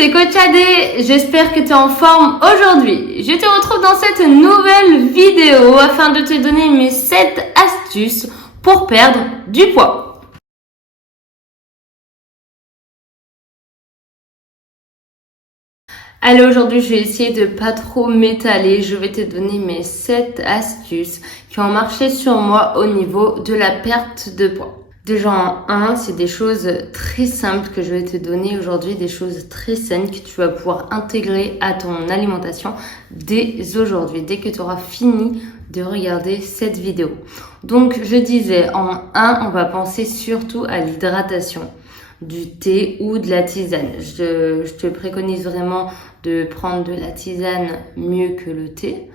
c'est Coach Adé, j'espère que tu es en forme aujourd'hui. Je te retrouve dans cette nouvelle vidéo afin de te donner mes 7 astuces pour perdre du poids. Allez, aujourd'hui, je vais essayer de pas trop m'étaler. Je vais te donner mes 7 astuces qui ont marché sur moi au niveau de la perte de poids. Déjà en 1, c'est des choses très simples que je vais te donner aujourd'hui, des choses très saines que tu vas pouvoir intégrer à ton alimentation dès aujourd'hui, dès que tu auras fini de regarder cette vidéo. Donc je disais, en 1, on va penser surtout à l'hydratation, du thé ou de la tisane. Je te préconise vraiment de prendre de la tisane mieux que le thé,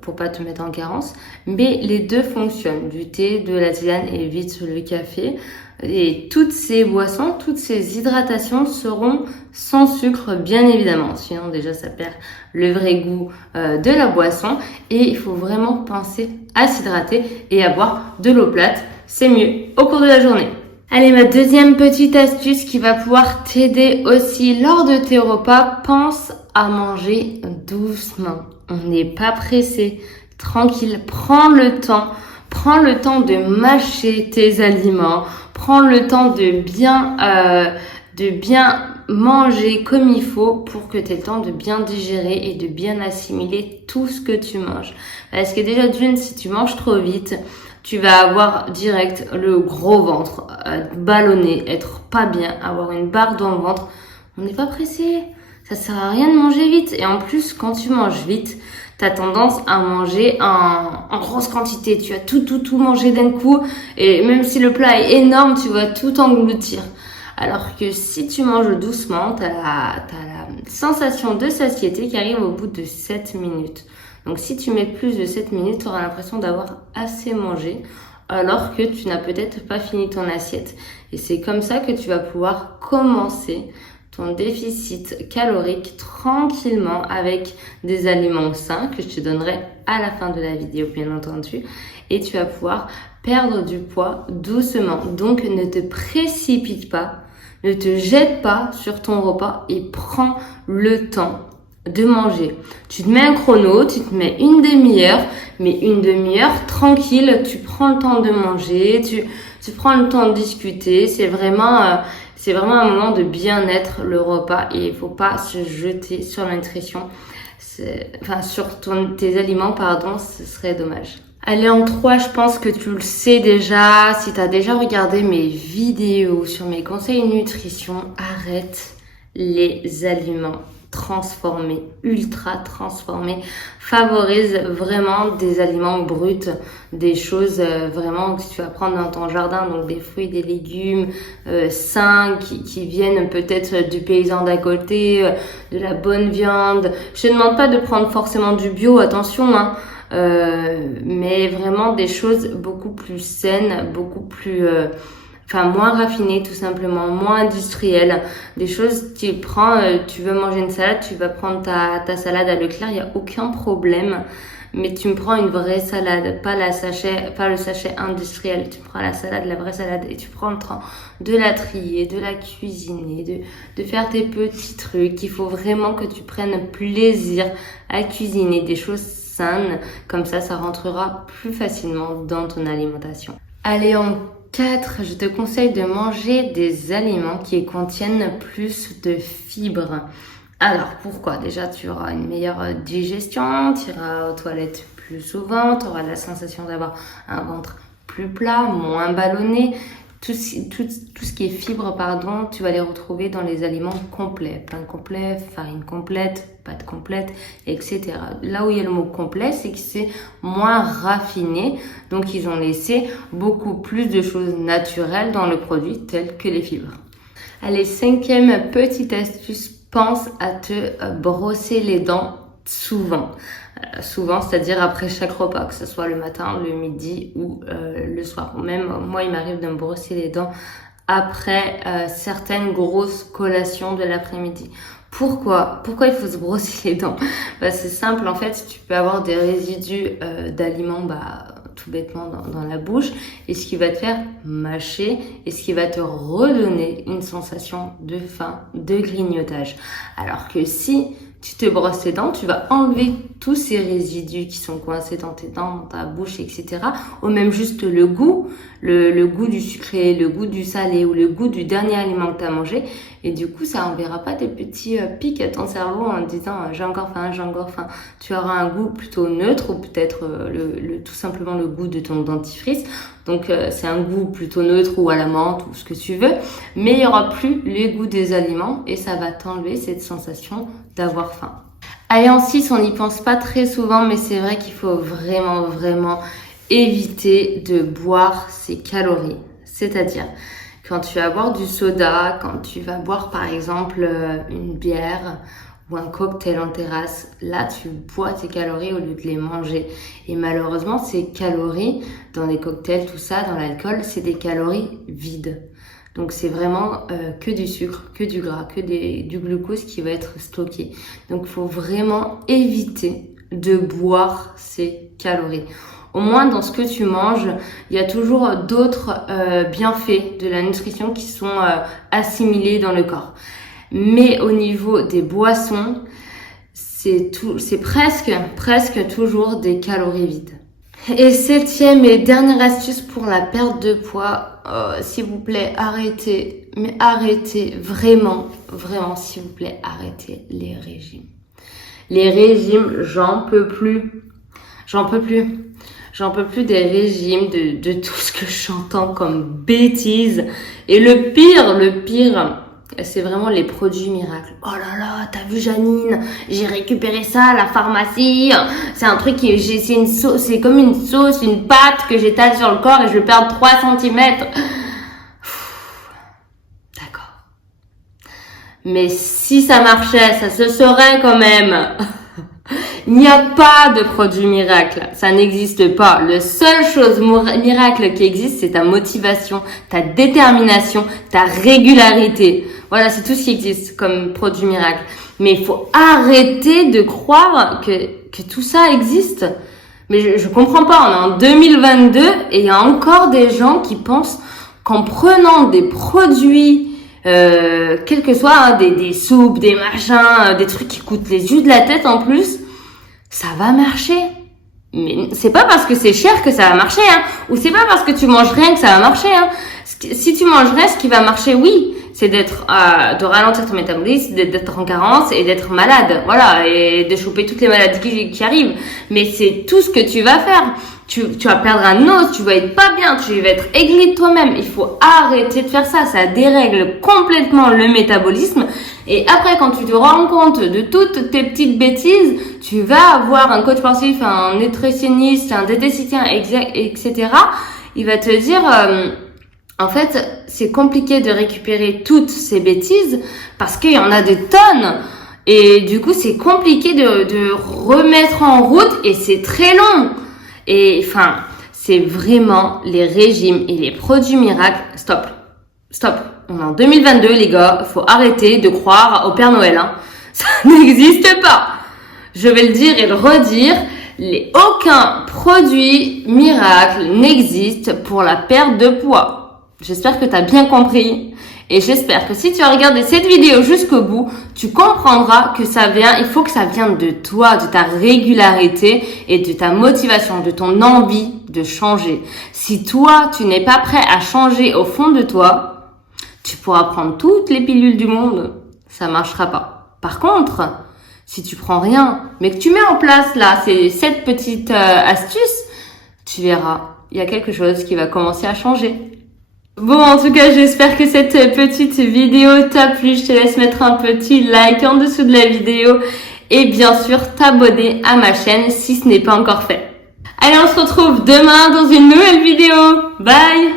pour pas te mettre en carence, mais les deux fonctionnent, du thé, de la tisane, évite le café, et toutes ces boissons, toutes ces hydratations seront sans sucre bien évidemment, sinon déjà ça perd le vrai goût de la boisson, et il faut vraiment penser à s'hydrater et à boire de l'eau plate, c'est mieux au cours de la journée. Allez, ma deuxième petite astuce qui va pouvoir t'aider aussi lors de tes repas, pense à manger doucement. On n'est pas pressé, tranquille, prends le temps de mâcher tes aliments, prends le temps de bien manger comme il faut pour que tu aies le temps de bien digérer et de bien assimiler tout ce que tu manges. Parce que déjà d'une, si tu manges trop vite, tu vas avoir direct le gros ventre, ballonné, être pas bien, avoir une barre dans le ventre. On n'est pas pressé. Ça sert à rien de manger vite. Et en plus, quand tu manges vite, tu as tendance à manger en grosse quantité. Tu vas tout manger d'un coup. Et même si le plat est énorme, tu vas tout engloutir. Alors que si tu manges doucement, tu as la sensation de satiété qui arrive au bout de 7 minutes. Donc si tu mets plus de 7 minutes, tu auras l'impression d'avoir assez mangé alors que tu n'as peut-être pas fini ton assiette. Et c'est comme ça que tu vas pouvoir commencer ton déficit calorique tranquillement avec des aliments sains que je te donnerai à la fin de la vidéo bien entendu. Et tu vas pouvoir perdre du poids doucement. Donc ne te précipite pas, ne te jette pas sur ton repas et prends le temps de manger. Tu te mets un chrono, tu te mets une demi-heure, mais une demi-heure tranquille, tu prends le temps de manger, tu prends le temps de discuter, c'est vraiment un moment de bien-être le repas et il faut pas se jeter sur la nutrition, tes aliments pardon, ce serait dommage. Allez, en 3, je pense que tu le sais déjà, si tu as déjà regardé mes vidéos sur mes conseils nutrition, arrête les aliments transformés, ultra transformés, favorise vraiment des aliments bruts, des choses vraiment que tu vas prendre dans ton jardin, donc des fruits, des légumes sains qui viennent peut-être du paysan d'à côté, de la bonne viande. Je te demande pas de prendre forcément du bio, attention, hein, mais vraiment des choses beaucoup plus saines, beaucoup plus moins raffiné tout simplement, moins industriel, des choses tu prends, tu veux manger une salade, tu vas prendre ta salade à Leclerc, il n'y a aucun problème, mais tu me prends une vraie salade, pas le sachet industriel, tu prends la salade, la vraie salade et tu prends le temps de la trier, de la cuisiner, de faire tes petits trucs. Il faut vraiment que tu prennes plaisir à cuisiner des choses saines, comme ça rentrera plus facilement dans ton alimentation. Allez, en 4, je te conseille de manger des aliments qui contiennent plus de fibres. Alors, pourquoi? Déjà, tu auras une meilleure digestion, tu iras aux toilettes plus souvent, tu auras la sensation d'avoir un ventre plus plat, moins ballonné. Tout ce qui est fibres, tu vas les retrouver dans les aliments complets. Pain complet, farine complète, pâte complète, etc. Là où il y a le mot complet, c'est que c'est moins raffiné. Donc, ils ont laissé beaucoup plus de choses naturelles dans le produit, telles que les fibres. Allez, 5e petite astuce, pense à te brosser les dents souvent. Souvent, c'est-à-dire après chaque repas, que ce soit le matin, le midi ou le soir. Même moi, il m'arrive de me brosser les dents après certaines grosses collations de l'après-midi. Pourquoi il faut se brosser les dents? C'est simple, en fait, tu peux avoir des résidus d'aliments tout bêtement dans la bouche et ce qui va te faire mâcher et ce qui va te redonner une sensation de faim, de grignotage. Alors que si tu te brosses les dents, tu vas enlever tous ces résidus qui sont coincés dans tes dents, dans ta bouche, etc. Ou même juste le goût, le goût du sucré, le goût du salé ou le goût du dernier aliment que tu as mangé. Et du coup, ça enverra pas des petits pics à ton cerveau en disant j'ai encore faim, j'ai encore faim. Tu auras un goût plutôt neutre ou peut-être tout simplement le goût de ton dentifrice. Donc c'est un goût plutôt neutre ou à la menthe ou ce que tu veux. Mais il y aura plus les goûts des aliments et ça va t'enlever cette sensation d'avoir faim. Allez, en 6, on n'y pense pas très souvent, mais c'est vrai qu'il faut vraiment éviter de boire ces calories. C'est-à-dire, quand tu vas boire du soda, quand tu vas boire par exemple une bière ou un cocktail en terrasse, là tu bois tes calories au lieu de les manger. Et malheureusement, ces calories dans les cocktails, tout ça, dans l'alcool, c'est des calories vides. Donc c'est vraiment que du sucre, que du gras, du glucose qui va être stocké. Donc il faut vraiment éviter de boire ces calories. Au moins dans ce que tu manges, il y a toujours d'autres bienfaits de la nutrition qui sont assimilés dans le corps. Mais au niveau des boissons, c'est presque toujours des calories vides. Et 7e et dernière astuce pour la perte de poids, s'il vous plaît, arrêtez, mais arrêtez vraiment, s'il vous plaît, arrêtez les régimes. Les régimes, j'en peux plus des régimes, de tout ce que j'entends comme bêtises. Et le pire, c'est vraiment les produits miracles. Oh là là, t'as vu Janine, j'ai récupéré ça à la pharmacie. C'est un truc c'est une sauce, c'est comme une sauce, une pâte que j'étale sur le corps et je vais perdre 3 cm. D'accord. Mais si ça marchait, ça se saurait quand même. Il n'y a pas de produit miracle, ça n'existe pas. La seule chose miracle qui existe, c'est ta motivation, ta détermination, ta régularité. Voilà, c'est tout ce qui existe comme produit miracle. Mais il faut arrêter de croire que tout ça existe. Mais je comprends pas, on est en 2022 et il y a encore des gens qui pensent qu'en prenant des produits quel que soit, des soupes, des machins, des trucs qui coûtent les yeux de la tête en plus, ça va marcher. Mais c'est pas parce que c'est cher que ça va marcher, hein. Ou c'est pas parce que tu manges rien que ça va marcher, hein. Si tu manges rien, ce qui va marcher, oui, c'est de ralentir ton métabolisme, d'être en carence et d'être malade. Voilà, et de choper toutes les maladies qui arrivent. Mais c'est tout ce que tu vas faire. Tu vas perdre un os, tu vas être pas bien, tu vas être aigri de toi-même. Il faut arrêter de faire ça. Ça dérègle complètement le métabolisme. Et après, quand tu te rends compte de toutes tes petites bêtises, tu vas avoir un coach sportif, un nutritionniste, un diététicien, etc. Il va te dire, en fait, c'est compliqué de récupérer toutes ces bêtises parce qu'il y en a des tonnes. Et du coup, c'est compliqué de remettre en route et c'est très long. Et enfin, c'est vraiment les régimes et les produits miracles. Stop. On est en 2022, les gars. Faut arrêter de croire au Père Noël, hein. Ça n'existe pas. Je vais le dire et le redire. Aucun produit miracle n'existe pour la perte de poids. J'espère que tu as bien compris. Et j'espère que si tu as regardé cette vidéo jusqu'au bout, tu comprendras que il faut que ça vienne de toi, de ta régularité et de ta motivation, de ton envie de changer. Si toi, tu n'es pas prêt à changer au fond de toi, tu pourras prendre toutes les pilules du monde, ça marchera pas. Par contre, si tu prends rien, mais que tu mets en place là, cette petite astuce, tu verras, il y a quelque chose qui va commencer à changer. Bon, en tout cas, j'espère que cette petite vidéo t'a plu. Je te laisse mettre un petit like en dessous de la vidéo et bien sûr t'abonner à ma chaîne si ce n'est pas encore fait. Allez, on se retrouve demain dans une nouvelle vidéo. Bye!